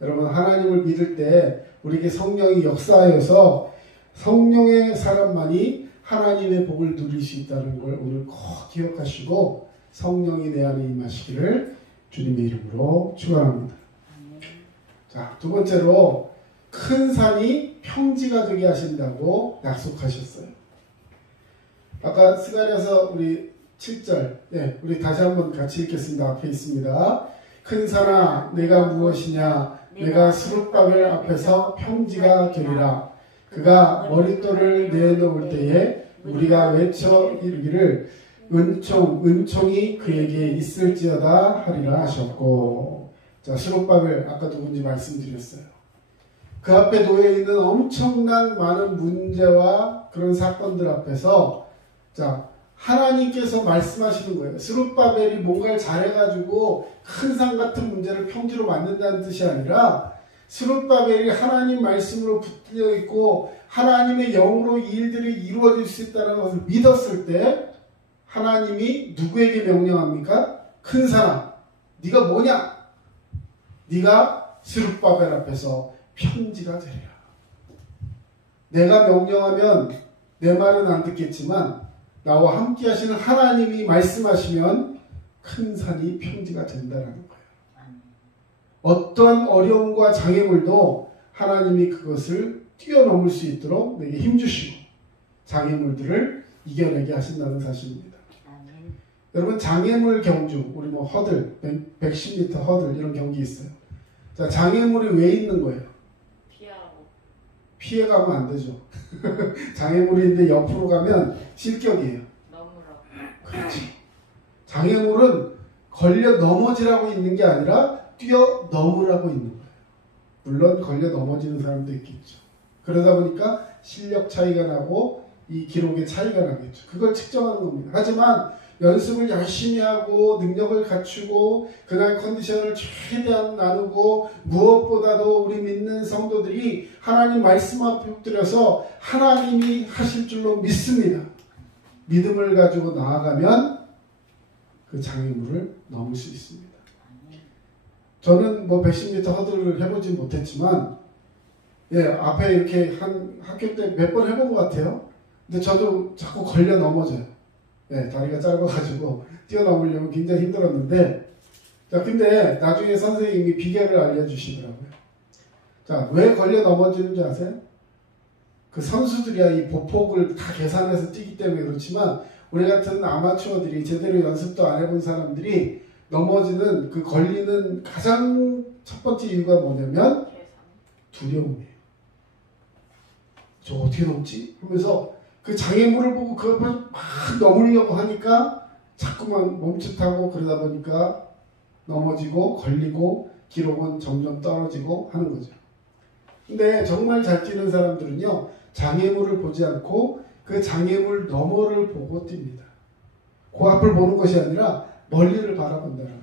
여러분, 하나님을 믿을 때 우리에게 성령이 역사하여서 성령의 사람만이 하나님의 복을 누릴 수 있다는 걸 오늘 꼭 기억하시고 성령이 내 안에 임하시기를 주님의 이름으로 축원합니다. 자, 두 번째로 큰 산이 평지가 되게 하신다고 약속하셨어요. 아까 스가랴서 우리 7절, 네, 우리 다시 한번 같이 읽겠습니다. 앞에 있습니다. 큰 산아, 내가 무엇이냐? 내가 스룹바벨 앞에서 평지가 되리라. 그가 머릿돌을 내놓을 때에 우리가 외쳐 이르기를 은총이 그에게 있을지어다 하리라 하셨고. 자, 스룹바벨 아까 누군지 말씀드렸어요. 그 앞에 놓여있는 엄청난 많은 문제와 그런 사건들 앞에서 자, 하나님께서 말씀하시는 거예요. 스룹바벨이 뭔가를 잘해가지고 큰 산 같은 문제를 평지로 만든다는 뜻이 아니라 스룹바벨이 하나님 말씀으로 붙들려 있고 하나님의 영으로 이 일들이 이루어질 수 있다는 것을 믿었을 때 하나님이 누구에게 명령합니까? 큰 사람, 네가 뭐냐? 네가 스룹바벨 앞에서 평지가 되리라. 내가 명령하면 내 말은 안 듣겠지만 나와 함께 하시는 하나님이 말씀하시면 큰 산이 평지가 된다는 거예요. 어떠한 어려움과 장애물도 하나님이 그것을 뛰어넘을 수 있도록 내게 힘주시고 장애물들을 이겨내게 하신다는 사실입니다. 아멘. 여러분, 장애물 경주, 우리 뭐 허들, 110m 허들 이런 경기 있어요. 자, 장애물이 왜 있는 거예요? 피해가면 안 되죠. 장애물인데 옆으로 가면 실격이에요. 넘으라고. 그렇지. 장애물은 걸려 넘어지라고 있는 게 아니라 뛰어 넘으라고 있는 거예요. 물론 걸려 넘어지는 사람도 있겠죠. 그러다 보니까 실력 차이가 나고 이 기록의 차이가 나겠죠. 그걸 측정하는 겁니다. 하지만 연습을 열심히 하고 능력을 갖추고 그날 컨디션을 최대한 나누고 무엇보다도 우리 믿는 성도들이 하나님 말씀 앞에 엎드려서 하나님이 하실 줄로 믿습니다. 믿음을 가지고 나아가면 그 장애물을 넘을 수 있습니다. 저는 뭐 110m 허들을 해보진 못했지만 앞에 이렇게 한 학교 때 몇 번 해본 것 같아요. 근데 저도 자꾸 걸려 넘어져요. 다리가 짧아가지고 뛰어넘으려면 굉장히 힘들었는데, 자, 근데 나중에 선생님이 비결을 알려주시더라고요. 자, 왜 걸려 넘어지는 줄 아세요? 그 선수들이야 이 보폭을 다 계산해서 뛰기 때문에 그렇지만, 우리 같은 아마추어들이 제대로 연습도 안 해본 사람들이 넘어지는 그 걸리는 가장 첫 번째 이유가 뭐냐면 두려움이에요. 저 어떻게 넘지? 하면서 그 장애물을 보고 그걸 막 넘으려고 하니까 자꾸만 멈칫하고 그러다 보니까 넘어지고 걸리고 기록은 점점 떨어지고 하는 거죠. 근데 정말 잘 뛰는 사람들은요, 장애물을 보지 않고 그 장애물 너머를 보고 뜁니다. 그 앞을 보는 것이 아니라 멀리를 바라본다는 거예요.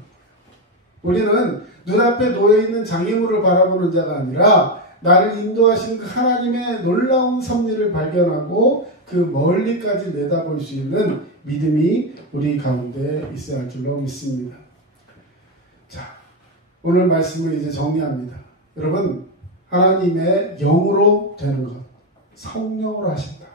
우리는 눈앞에 놓여있는 장애물을 바라보는 자가 아니라 나를 인도하신 그 하나님의 놀라운 섭리를 발견하고 그 멀리까지 내다볼 수 있는 믿음이 우리 가운데 있어야 할 줄로 믿습니다. 자, 오늘 말씀을 이제 정리합니다. 여러분, 하나님의 영으로 되는 것, 성령으로 하신다.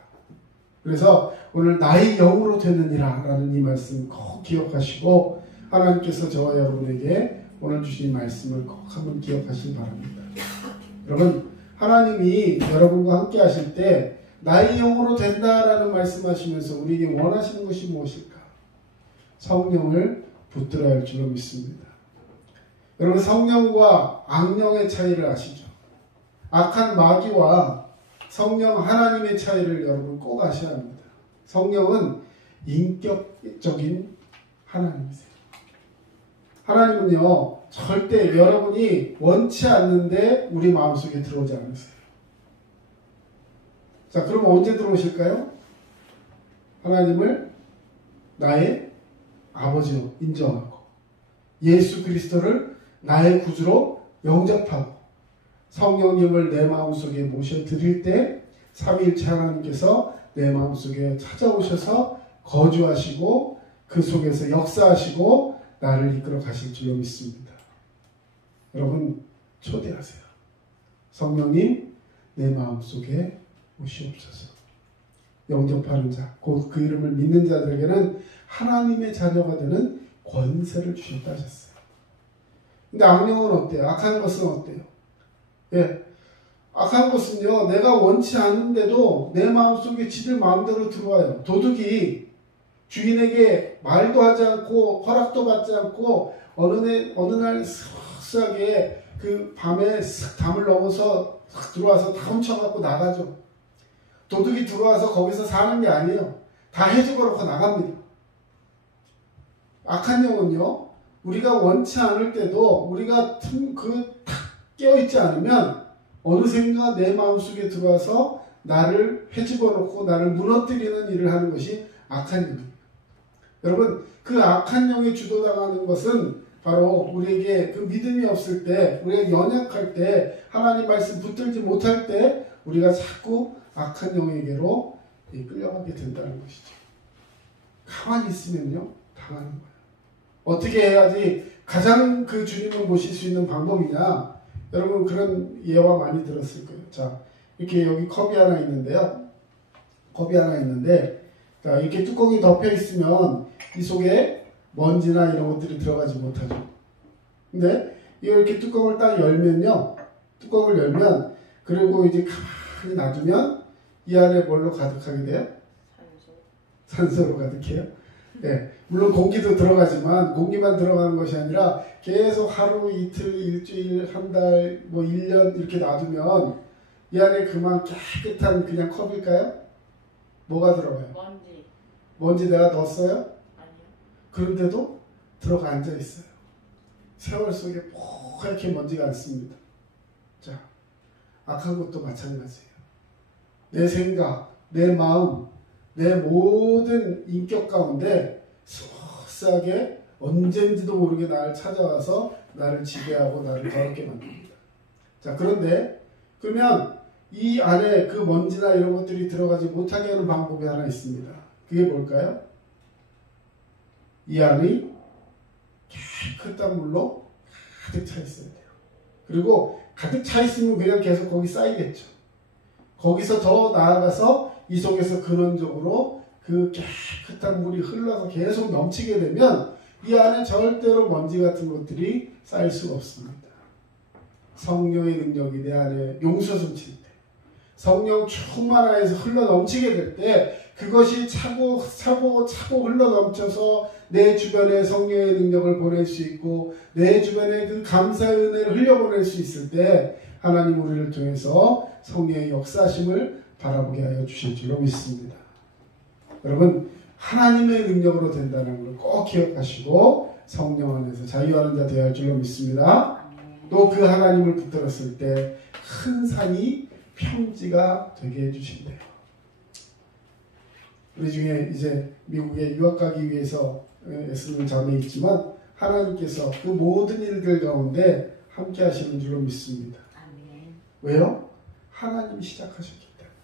그래서 오늘 나의 영으로 되느니라 라는 이 말씀 꼭 기억하시고, 하나님께서 저와 여러분에게 오늘 주신 말씀을 꼭 한번 기억하시기 바랍니다. 여러분, 하나님이 여러분과 함께 하실 때 나의 영으로 된다라는 말씀하시면서 우리에게 원하시는 것이 무엇일까? 성령을 붙들어야 할 줄로 믿습니다. 여러분, 성령과 악령의 차이를 아시죠? 악한 마귀와 성령 하나님의 차이를 여러분 꼭 아셔야 합니다. 성령은 인격적인 하나님이세요. 하나님은요, 절대 여러분이 원치 않는데 우리 마음속에 들어오지 않으세요. 자, 그럼 언제 들어오실까요? 하나님을 나의 아버지로 인정하고 예수 그리스도를 나의 구주로 영접하고 성령님을 내 마음속에 모셔드릴 때 삼위일체 하나님께서 내 마음속에 찾아오셔서 거주하시고 그 속에서 역사하시고 나를 이끌어 가실 줄로 믿습니다. 여러분, 초대하세요. 성령님, 내 마음속에 오시옵소서. 영접하는 자, 곧 그 이름을 믿는 자들에게는 하나님의 자녀가 되는 권세를 주셨다 하셨어요. 근데 악령은 어때요? 악한 것은 어때요? 악한 것은요, 내가 원치 않은데도 내 마음속에 지들 마음대로 들어와요. 도둑이 주인에게 말도 하지 않고 허락도 받지 않고 어느 날 쓱하게 그 밤에 쓱 담을 넘어서 싹 들어와서 다 훔쳐갖고 나가죠. 도둑이 들어와서 거기서 사는 게 아니에요. 다 해집어놓고 나갑니다. 악한 영은요, 우리가 원치 않을 때도 우리가 탁 깨어있지 않으면 어느샌가 내 마음속에 들어와서 나를 해집어놓고 나를 무너뜨리는 일을 하는 것이 악한 영입니다. 여러분, 그 악한 영에 주도당하는 것은 바로 우리에게 그 믿음이 없을 때, 우리가 연약할 때, 하나님 말씀 붙들지 못할 때 우리가 자꾸 악한 영에게로 끌려가게 된다는 것이죠. 가만히 있으면요, 당하는 거예요. 어떻게 해야지 가장 그 주님을 모실 수 있는 방법이냐? 여러분, 그런 예화 많이 들었을 거예요. 자, 이렇게 여기 컵이 하나 있는데요. 컵이 하나 있는데, 자, 이렇게 뚜껑이 덮여 있으면 이 속에 먼지나 이런 것들이 들어가지 못하죠. 근데 이렇게 뚜껑을 딱 열면요, 뚜껑을 열면, 그리고 이제 가만히 놔두면 이 안에 뭘로 가득하게 돼요? 산소로 가득해요. 네, 물론 공기도 들어가지만 공기만 들어가는 것이 아니라 계속 하루, 이틀, 일주일, 한 달, 뭐 1년 이렇게 놔두면 이 안에 그만 깨끗한 그냥 컵일까요? 뭐가 들어가요? 먼지 내가 넣었어요? 아니요. 그런데도 들어가 앉아 있어요. 세월 속에 이렇게 먼지가 않습니다. 자, 악한 것도 마찬가지예요. 내 생각, 내 마음, 내 모든 인격 가운데 스무스하게 언젠지도 모르게 나를 찾아와서 나를 지배하고 나를 더럽게 만듭니다. 자, 그런데 그러면 이 안에 그 먼지나 이런 것들이 들어가지 못하게 하는 방법이 하나 있습니다. 그게 뭘까요? 이 안이 깨끗한 물로 가득 차 있어야 돼요. 그리고 가득 차 있으면 그냥 계속 거기 쌓이겠죠. 거기서 더 나아가서 이 속에서 근원적으로 그 깨끗한 물이 흘러서 계속 넘치게 되면 이 안에 절대로 먼지 같은 것들이 쌓일 수가 없습니다. 성령의 능력이 내 안에 용서를 칠 때, 성령 충만하여서 흘러 넘치게 될 때 그것이 차고 흘러 넘쳐서 내 주변에 성령의 능력을 보낼 수 있고 내 주변에 그 감사의 은혜를 흘려보낼 수 있을 때 하나님 우리를 통해서 성령의 역사심을 바라보게 하여 주실 줄로 믿습니다. 여러분, 하나님의 능력으로 된다는 걸 꼭 기억하시고 성령 안에서 자유하는 자 되어야 할 줄로 믿습니다. 또 그 하나님을 붙들었을 때 큰 산이 평지가 되게 해주신대요. 우리 중에 이제 미국에 유학 가기 위해서 애쓰는 자매 있지만 하나님께서 그 모든 일들 가운데 함께 하시는 줄로 믿습니다. 왜요? 하나님이 시작하셨기 때문에.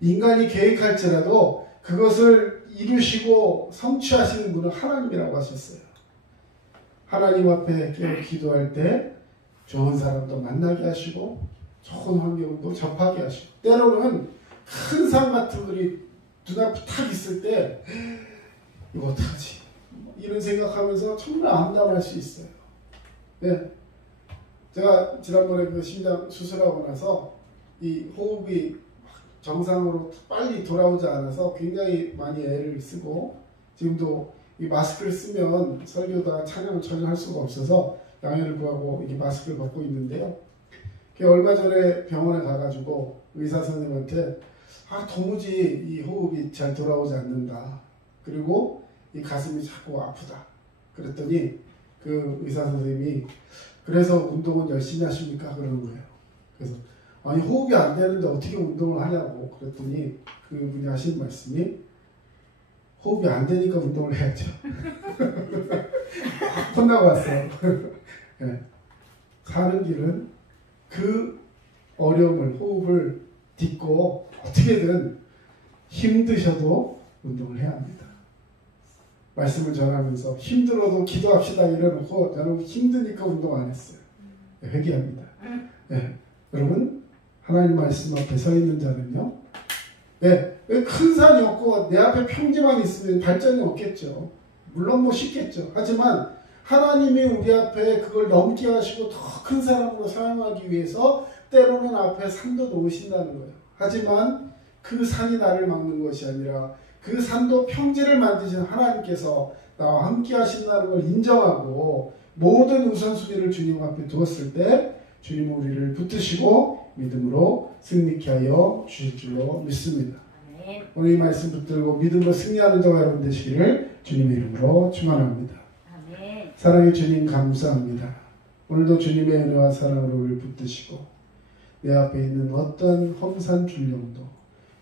인간이 계획할지라도 그것을 이루시고 성취하시는 분은 하나님이라고 하셨어요. 하나님 앞에 깨어 기도할 때 좋은 사람도 만나게 하시고 좋은 환경도 접하게 하시고 때로는 큰 산 같은 것이 눈앞에 탁 있을 때 이거 어떡하지? 이런 생각하면서 정말 암담할 수 있어요. 네. 제가 지난번에 그 심장 수술하고 나서 이 호흡이 정상으로 빨리 돌아오지 않아서 굉장히 많이 애를 쓰고 지금도 이 마스크를 쓰면 설교다 찬양을 전혀 할 수가 없어서 양해를 구하고 이 마스크를 벗고 있는데요. 얼마 전에 병원에 가가지고 의사 선생님한테 도무지 이 호흡이 잘 돌아오지 않는다. 그리고 이 가슴이 자꾸 아프다. 그랬더니 그 의사 선생님이 그래서 운동은 열심히 하십니까? 그러는 거예요. 그래서 아니 호흡이 안 되는데 어떻게 운동을 하냐고 그랬더니 그분이 하신 말씀이 호흡이 안 되니까 운동을 해야죠. 혼나고 왔어요. 네. 사는 길은 그 어려움을 호흡을 딛고 어떻게든 힘드셔도 운동을 해야 합니다. 말씀을 전하면서 힘들어도 기도합시다 이래놓고 저는 힘드니까 운동 안 했어요. 네, 회개합니다. 네. 여러분 하나님 말씀 앞에 서 있는 자는요. 네, 큰 산이 없고 내 앞에 평지만 있으면 발전이 없겠죠. 물론 뭐 쉽겠죠. 하지만 하나님이 우리 앞에 그걸 넘게 하시고 더 큰 사람으로 사용하기 위해서 때로는 앞에 산도 놓으신다는 거예요. 하지만 그 산이 나를 막는 것이 아니라 그 산도 평지를 만드신 하나님께서 나와 함께 하신다는 걸 인정하고 모든 우선순위를 주님 앞에 두었을 때 주님 우리를 붙드시고 믿음으로 승리케 하여 주실 줄로 믿습니다. 오늘 이 말씀 붙들고 믿음으로 승리하는 저와 여러분 되시기를 주님의 이름으로 축원합니다. 사랑의 주님 감사합니다. 오늘도 주님의 은혜와 사랑으로 우리를 붙드시고 내 앞에 있는 어떤 험산 줄령도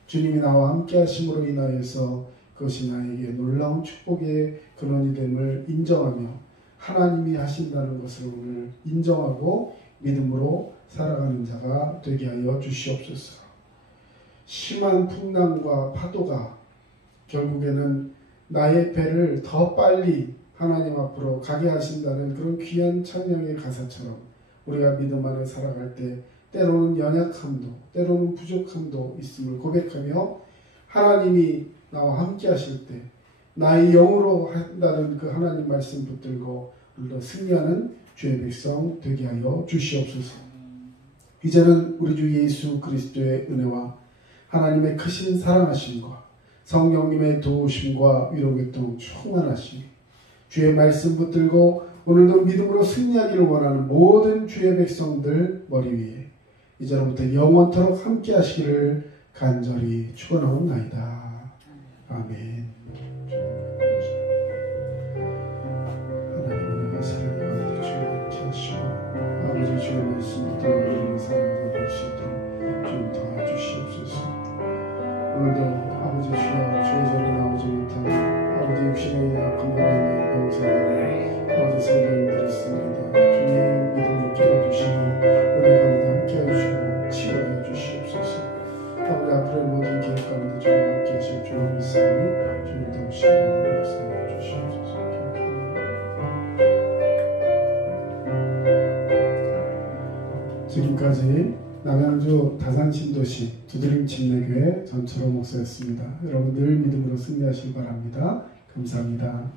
주님이 나와 함께 하심으로 인하여서 그것이 나에게 놀라운 축복의 근원이 됨을 인정하며 하나님이 하신다는 것을 오늘 인정하고 믿음으로 살아가는 자가 되게 하여 주시옵소서. 심한 풍랑과 파도가 결국에는 나의 배를 더 빨리 하나님 앞으로 가게 하신다는 그런 귀한 찬양의 가사처럼 우리가 믿음 안에 살아갈 때 때로는 연약함도 때로는 부족함도 있음을 고백하며 하나님이 나와 함께 하실 때 나의 영으로 한다는 그 하나님 말씀 붙들고 우리도 승리하는 주의 백성 되게 하여 주시옵소서. 이제는 우리 주 예수 그리스도의 은혜와 하나님의 크신 사랑하심과 성령님의 도우심과 위로교통 충만하심이 주의 말씀 붙들고 오늘도 믿음으로 승리하기를 원하는 모든 주의 백성들 머리 위에 이제로부터 영원토록 함께 하시기를 간절히 축원하옵나이다. 아멘. 하나님의 은혜가 사랑이 가운데 주님 함께 하시고 아버지 주의 말씀 붙들고 사랑을 볼 수 있도록 좀 도와주시옵소서. 오늘도 아버지 주여 주의 전에 나오지 못한 아버지의 육신의 약한 몸에 있는 병사를 아버지 성도님들이 있습니다. 주님 믿음으로 깨워주시고 은혜 가운데 함께 해주시고 치유해 주시옵소서. 아버지 앞으로의 모든 계획 가운데 주님 함께 하실 줄 믿사오니 주님 도우시고 역사해 주시옵소서. 지금까지 남양주 다산신도시 두드림 침례교회 전철호 목사였습니다. 여러분 늘 믿음으로 승리하시기 바랍니다. 감사합니다.